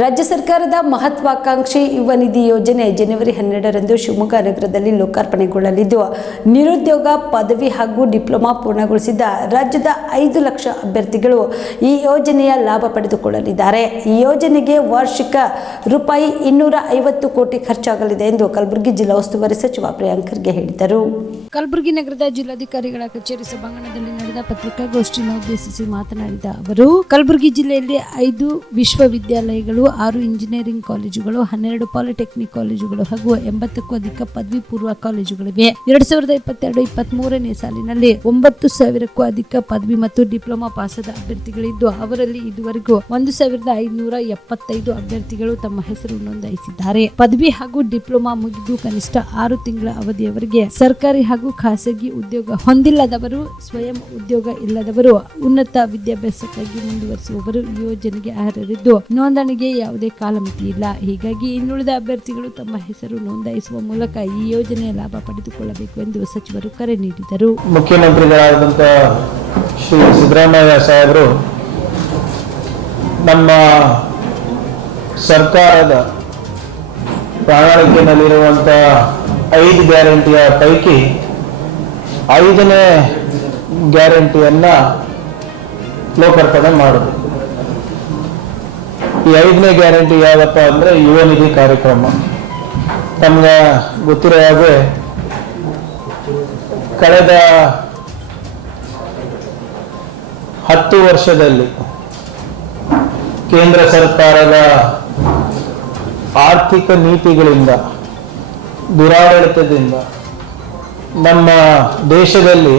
ರಾಜ್ಯ ಸರ್ಕಾರದ ಮಹತ್ವಾಕಾಂಕ್ಷಿ ಯುವ ನಿಧಿ ಯೋಜನೆ ಜನವರಿ ಹನ್ನೆರಡರಂದು ಶಿವಮೊಗ್ಗ ನಗರದಲ್ಲಿ ಲೋಕಾರ್ಪಣೆಗೊಳ್ಳಲಿದ್ದು, ನಿರುದ್ಯೋಗ, ಪದವಿ ಹಾಗೂ ಡಿಪ್ಲೊಮಾ ಪೂರ್ಣಗೊಳಿಸಿದ ರಾಜ್ಯದ ಐದು ಲಕ್ಷ ಅಭ್ಯರ್ಥಿಗಳು ಈ ಯೋಜನೆಯ ಲಾಭ ಪಡೆದುಕೊಳ್ಳಲಿದ್ದಾರೆ. ಈ ಯೋಜನೆಗೆ ವಾರ್ಷಿಕ ರೂಪಾಯಿ ಇನ್ನೂರ ಐವತ್ತು ಕೋಟಿ ಖರ್ಚಾಗಲಿದೆ ಎಂದು ಕಲಬುರಗಿ ಜಿಲ್ಲಾ ಉಸ್ತುವಾರಿ ಸಚಿವ ಪ್ರಿಯಾಂಕ್ ಖರ್ಗೆ ಹೇಳಿದರು. ಕಲಬುರಗಿ ನಗರದ ಜಿಲ್ಲಾಧಿಕಾರಿಗಳ ಕಚೇರಿ ಸಭಾಂಗಣದಲ್ಲಿ ನಡೆದ ಪತ್ರಿಕಾಗೋಷ್ಠಿಯನ್ನು ಉದ್ದೇಶಿಸಿ ಮಾತನಾಡಿದ ಅವರು, ಕಲಬುರಗಿ ಜಿಲ್ಲೆಯಲ್ಲಿ ಐದು ವಿಶ್ವವಿದ್ಯಾಲಯಗಳು ಆರು ಇಂಜಿನಿಯರಿಂಗ್ ಕಾಲೇಜುಗಳು, ಹನ್ನೆರಡು ಪಾಲಿಟೆಕ್ನಿಕ್ ಕಾಲೇಜುಗಳು ಹಾಗೂ ಎಂಬತ್ತಕ್ಕೂ ಅಧಿಕ ಪದವಿ ಪೂರ್ವ ಕಾಲೇಜುಗಳಿವೆ. ಎರಡ್ ಸಾವಿರದ ಇಪ್ಪತ್ತೆರಡು ಇಪ್ಪತ್ತ್ ಮೂರನೇ ಸಾಲಿನಲ್ಲಿ ಒಂಬತ್ತು ಸಾವಿರಕ್ಕೂ ಅಧಿಕ ಪದವಿ ಮತ್ತು ಡಿಪ್ಲೊಮಾ ಪಾಸದ ಅಭ್ಯರ್ಥಿಗಳಿದ್ದು, ಅವರಲ್ಲಿ ಇದುವರೆಗೂ ಒಂದು ಸಾವಿರದ ಐದುನೂರ ಎಪ್ಪತ್ತೈದು ಅಭ್ಯರ್ಥಿಗಳು ತಮ್ಮ ಹೆಸರು ನೋಂದಾಯಿಸಿದ್ದಾರೆ. ಪದವಿ ಹಾಗೂ ಡಿಪ್ಲೊಮಾ ಮುಗಿದು ಕನಿಷ್ಠ ಆರು ತಿಂಗಳ ಅವಧಿಯವರೆಗೆ ಸರ್ಕಾರಿ ಹಾಗೂ ಖಾಸಗಿ ಉದ್ಯೋಗ ಹೊಂದಿಲ್ಲದವರು, ಸ್ವಯಂ ಉದ್ಯೋಗ ಇಲ್ಲದವರು ಉನ್ನತ ವಿದ್ಯಾಭ್ಯಾಸಕ್ಕಾಗಿ ಮುಂದುವರಿಸುವವರು ಯೋಜನೆಗೆ ಅರ್ಹರಿದ್ದು, ನೋಂದಣಿಗೆ ಯಾವುದೇ ಕಾಲಮಿತಿ ಇಲ್ಲ. ಹೀಗಾಗಿ ಇನ್ನುಳಿದ ಅಭ್ಯರ್ಥಿಗಳು ತಮ್ಮ ಹೆಸರು ನೋಂದಾಯಿಸುವ ಮೂಲಕ ಈ ಯೋಜನೆಯ ಲಾಭ ಪಡೆದುಕೊಳ್ಳಬೇಕು ಎಂದು ಸಚಿವರು ಕರೆ ನೀಡಿದರು. ಮುಖ್ಯಮಂತ್ರಿಗಳಾದಂಥ ಶ್ರೀ ಸಿದ್ದರಾಮಯ್ಯ ಸಾಹೇಬರು ನಮ್ಮ ಸರ್ಕಾರದ ಪ್ರಣಾಳಿಕೆಯಲ್ಲಿರುವಂಥ ಐದು ಗ್ಯಾರಂಟಿಯ ಪೈಕಿ ಐದನೇ ಗ್ಯಾರಂಟಿಯನ್ನ ಲೋಕಾರ್ಪಣೆ ಮಾಡೋದು. ಈ ಐದನೇ ಗ್ಯಾರಂಟಿ ಯಾವುದಪ್ಪ ಅಂದರೆ ಯುವ ನಿಧಿ ಕಾರ್ಯಕ್ರಮ. ತಮ್ಗ ಗೊತ್ತಿರೋ ಹಾಗೆ ಕಳೆದ ಹತ್ತು ವರ್ಷದಲ್ಲಿ ಕೇಂದ್ರ ಸರ್ಕಾರದ ಆರ್ಥಿಕ ನೀತಿಗಳಿಂದ, ದುರಾಡಳಿತದಿಂದ ನಮ್ಮ ದೇಶದಲ್ಲಿ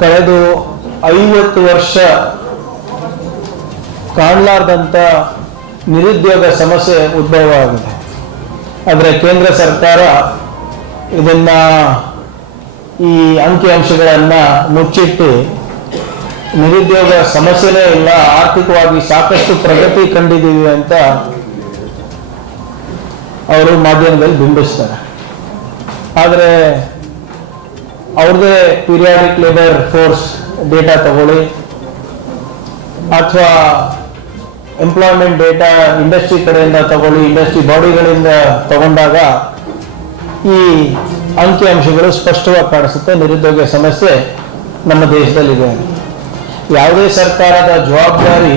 ಕಳೆದು ಐವತ್ತು ವರ್ಷ ಕಾಣಲಾರ್ದಂಥ ನಿರುದ್ಯೋಗ ಸಮಸ್ಯೆ ಉದ್ಭವ ಆಗಿದೆ ಆದರೆ ಕೇಂದ್ರ ಸರ್ಕಾರ ಇದನ್ನ ಈ ಅಂಕಿಅಂಶಗಳನ್ನು ಮುಚ್ಚಿಟ್ಟು ನಿರುದ್ಯೋಗ ಸಮಸ್ಯೆನೇ ಇಲ್ಲ, ಆರ್ಥಿಕವಾಗಿ ಸಾಕಷ್ಟು ಪ್ರಗತಿ ಕಂಡಿದ್ದೀವಿ ಅಂತ ಅವರು ಮಾಧ್ಯಮದಲ್ಲಿ ಬಿಂಬಿಸ್ತಾರೆ. ಆದರೆ ಅವ್ರದೇ ಪೀರಿಯಾಡಿಕ್ ಲೇಬರ್ ಫೋರ್ಸ್ ಡೇಟಾ ತಗೊಳ್ಳಿ ಅಥವಾ ಎಂಪ್ಲಾಯ್ಮೆಂಟ್ ಡೇಟಾ ಇಂಡಸ್ಟ್ರಿ ಕಡೆಯಿಂದ ತಗೊಳ್ಳಿ ಇಂಡಸ್ಟ್ರಿ ಬಾಡಿಗಳಿಂದ ತಗೊಂಡಾಗ ಈ ಅಂಕಿಅಂಶಗಳು ಸ್ಪಷ್ಟವಾಗಿ ಕಾಣಿಸುತ್ತೆ. ನಿರುದ್ಯೋಗ ಸಮಸ್ಯೆ ನಮ್ಮ ದೇಶದಲ್ಲಿದೆ. ಯಾವುದೇ ಸರ್ಕಾರದ ಜವಾಬ್ದಾರಿ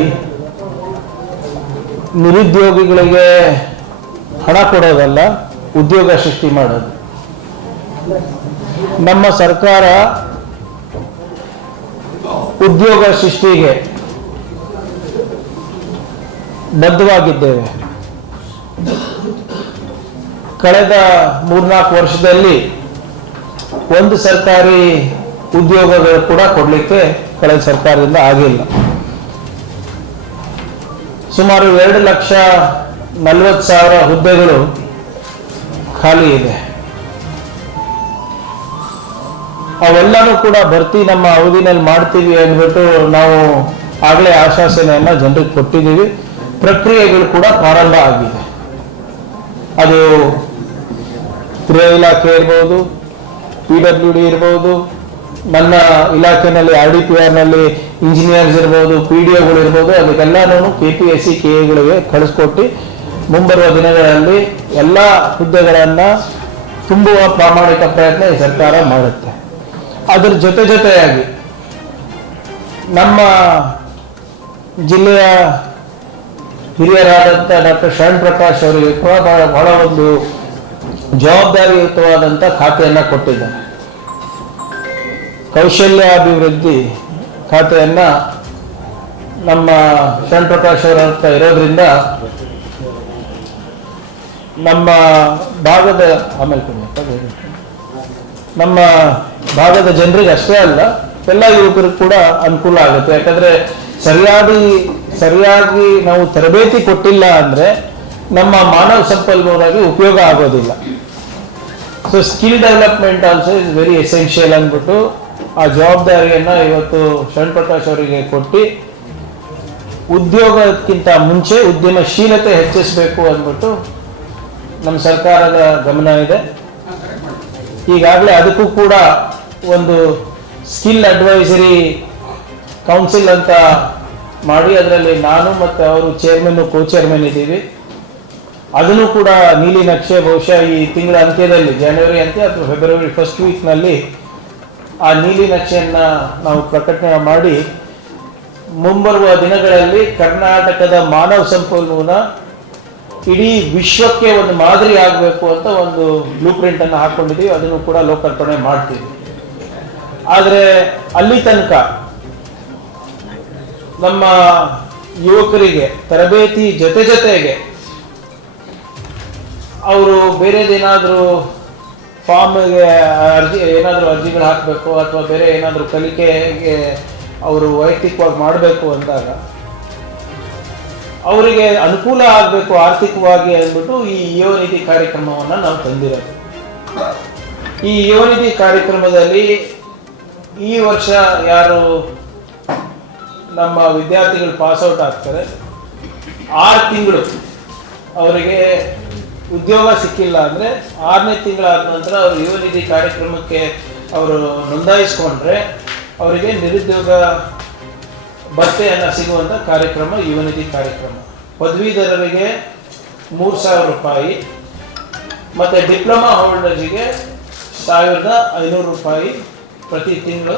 ನಿರುದ್ಯೋಗಿಗಳಿಗೆ ಹಣ ಕೊಡೋದಲ್ಲ, ಉದ್ಯೋಗ ಸೃಷ್ಟಿ ಮಾಡೋದು. ನಮ್ಮ ಸರ್ಕಾರ ಉದ್ಯೋಗ ಸೃಷ್ಟಿಗೆ ಬದ್ಧವಾಗಿದ್ದೇವೆ. ಕಳೆದ ಮೂರ್ನಾಲ್ಕು ವರ್ಷದಲ್ಲಿ ಒಂದು ಸರ್ಕಾರಿ ಉದ್ಯೋಗಗಳು ಕೂಡ ಕೊಡಲಿಕ್ಕೆ ಕಳೆದ ಸರ್ಕಾರದಿಂದ ಆಗಿಲ್ಲ. ಸುಮಾರು ಎರಡು ಲಕ್ಷ ನಲವತ್ತು ಸಾವಿರ ಹುದ್ದೆಗಳು ಖಾಲಿ ಇದೆ. ಅವೆಲ್ಲನೂ ಕೂಡ ಭರ್ತಿ ನಮ್ಮ ಅವಧಿನಲ್ಲಿ ಮಾಡ್ತೀವಿ ಅಂದ್ಬಿಟ್ಟು ನಾವು ಆಗಲೇ ಆಶ್ವಾಸನೆಯನ್ನ ಜನರಿಗೆ ಕೊಟ್ಟಿದ್ದೀವಿ. ಪ್ರಕ್ರಿಯೆಗಳು ಕೂಡ ಪ್ರಾರಂಭ ಆಗಿದೆ. ಅದು ಗೃಹ ಇಲಾಖೆ ಇರ್ಬೋದು ಪಿ ಡಬ್ಲ್ಯೂ ಡಿ ಇರ್ಬೋದು, ನನ್ನ ಇಲಾಖೆನಲ್ಲಿ ಆರ್ ಡಿ ಪಿ ಆರ್ನಲ್ಲಿ ಇಂಜಿನಿಯರ್ಸ್ ಇರ್ಬೋದು ಪಿ ಡಿ ಒಗಳು ಇರ್ಬೋದು, ಅದಕ್ಕೆಲ್ಲನೂ K P S C K ಎಗಳಿಗೆ ಕಳಿಸ್ಕೊಟ್ಟು ಮುಂಬರುವ ದಿನಗಳಲ್ಲಿ ಎಲ್ಲ ಹುದ್ದೆಗಳನ್ನು ತುಂಬುವ ಪ್ರಾಮಾಣಿಕ ಪ್ರಯತ್ನ ಈ ಸರ್ಕಾರ ಮಾಡುತ್ತೆ. ಅದರ ಜೊತೆ ಜೊತೆಯಾಗಿ ನಮ್ಮ ಜಿಲ್ಲೆಯ ಹಿರಿಯರಾದಂಥ ಡಾಕ್ಟರ್ ಶರಣ್ ಪ್ರಕಾಶ್ ಅವರಿಗೆ ಕೂಡ ಬಹಳ ಬಹಳ ಒಂದು ಜವಾಬ್ದಾರಿಯುತವಾದಂಥ ಖಾತೆಯನ್ನು ಕೊಟ್ಟಿದ್ದಾರೆ. ಕೌಶಲ್ಯ ಅಭಿವೃದ್ಧಿ ಖಾತೆಯನ್ನು ನಮ್ಮ ಶರಣ್ ಪ್ರಕಾಶ್ ಅವರ ಇರೋದ್ರಿಂದ ನಮ್ಮ ಭಾಗದ ಆಮೇಲೆ ನಮ್ಮ ಭಾಗದ ಜನರಿಗೆ ಅಷ್ಟೇ ಅಲ್ಲ, ಎಲ್ಲ ಯುವಕರಿಗೂ ಕೂಡ ಅನುಕೂಲ ಆಗುತ್ತೆ. ಯಾಕಂದ್ರೆ ಸರಿಯಾಗಿ ಸರಿಯಾಗಿ ನಾವು ತರಬೇತಿ ಕೊಟ್ಟಿಲ್ಲ ಅಂದ್ರೆ ನಮ್ಮ ಮಾನವ ಸಂಪನ್ಮೂಲವಾಗಿ ಉಪಯೋಗ ಆಗೋದಿಲ್ಲ. So skill development also is very essential ಅಂದ್ಬಿಟ್ಟು ಆ ಜವಾಬ್ದಾರಿಯನ್ನ ಇವತ್ತು ಶರಣ್ ಪ್ರಕಾಶ್ ಅವರಿಗೆ ಕೊಟ್ಟು ಉದ್ಯೋಗಕ್ಕಿಂತ ಮುಂಚೆ ಉದ್ಯಮಶೀಲತೆ ಹೆಚ್ಚಿಸಬೇಕು ಅಂದ್ಬಿಟ್ಟು ನಮ್ಮ ಸರ್ಕಾರದ ಗಮನ ಇದೆ. ಈಗಾಗಲೇ ಅದಕ್ಕೂ ಕೂಡ ಒಂದು ಸ್ಕಿಲ್ ಅಡ್ವೈಸರಿ ಕೌನ್ಸಿಲ್ ಅಂತ ಮಾಡಿ ಅದರಲ್ಲಿ ನಾನು ಮತ್ತು ಅವರು ಚೇರ್ಮನ್ ಕೋ ಚೇರ್ಮನ್ ಇದ್ದೀವಿ. ಅದನ್ನು ಕೂಡ ನೀಲಿ ನಕ್ಷೆ ಬಹುಶಃ ಈ ತಿಂಗಳ ಅಂತ್ಯದಲ್ಲಿ ಜನವರಿ ಅಂತ್ಯ ಅಥವಾ ಫೆಬ್ರವರಿ ಫಸ್ಟ್ ವೀಕ್ನಲ್ಲಿ ಆ ನೀಲಿ ನಕ್ಷೆಯನ್ನು ನಾವು ಪ್ರಕಟಣೆ ಮಾಡಿ, ಮುಂಬರುವ ದಿನಗಳಲ್ಲಿ ಕರ್ನಾಟಕದ ಮಾನವ ಸಂಪನ್ಮೂಲ ಇಡೀ ವಿಶ್ವಕ್ಕೆ ಒಂದು ಮಾದರಿ ಆಗಬೇಕು ಅಂತ ಒಂದು ಬ್ಲೂ ಪ್ರಿಂಟ್ ಅನ್ನು ಹಾಕೊಂಡಿದ್ದೀವಿ. ಅದನ್ನು ಕೂಡ ಲೋಕಾರ್ಪಣೆ ಮಾಡ್ತೀವಿ. ಆದರೆ ಅಲ್ಲಿ ತನಕ ನಮ್ಮ ಯುವಕರಿಗೆ, ತರಬೇತಿ ಜೊತೆ ಜೊತೆಗೆ ಅವರು ಬೇರೆದೇನಾದರೂ ಫಾರ್ಮ್ಗೆ ಅರ್ಜಿ, ಏನಾದರೂ ಅರ್ಜಿಗಳು ಹಾಕಬೇಕು ಅಥವಾ ಬೇರೆ ಏನಾದರೂ ಕಲಿಕೆಗೆ ಅವರು ವೈಯಕ್ತಿಕವಾಗಿ ಮಾಡಬೇಕು ಅಂದಾಗ ಅವರಿಗೆ ಅನುಕೂಲ ಆಗಬೇಕು ಆರ್ಥಿಕವಾಗಿ ಅಂದ್ಬಿಟ್ಟು ಈ ಯುವ ನಿಧಿ ಕಾರ್ಯಕ್ರಮವನ್ನು ನಾವು ತಂದಿರೋದು. ಈ ಯುವ ನಿಧಿ ಕಾರ್ಯಕ್ರಮದಲ್ಲಿ ಈ ವರ್ಷ ಯಾರು ನಮ್ಮ ವಿದ್ಯಾರ್ಥಿಗಳು ಪಾಸ್ಔಟ್ ಆಗ್ತಾರೆ. ಆರು ತಿಂಗಳು ಅವರಿಗೆ ಉದ್ಯೋಗ ಸಿಕ್ಕಿಲ್ಲ ಅಂದರೆ ಆರನೇ ತಿಂಗಳಾದ ನಂತರ ಅವರು ಯುವ ನಿಧಿ ಕಾರ್ಯಕ್ರಮಕ್ಕೆ ಅವರು ನೋಂದಾಯಿಸ್ಕೊಂಡ್ರೆ ಅವರಿಗೆ ನಿರುದ್ಯೋಗ ಭತ್ತೆಯನ್ನು ಸಿಗುವಂಥ ಕಾರ್ಯಕ್ರಮ ಯುವ ನಿಧಿ ಕಾರ್ಯಕ್ರಮ. ಪದವೀಧರರಿಗೆ ಮೂರು ಸಾವಿರ ರೂಪಾಯಿ, ಮತ್ತು ಡಿಪ್ಲೊಮಾ ಹೋಲ್ಡರ್ಸಿಗೆ ಸಾವಿರದ ಐನೂರು ರೂಪಾಯಿ ಪ್ರತಿ ತಿಂಗಳು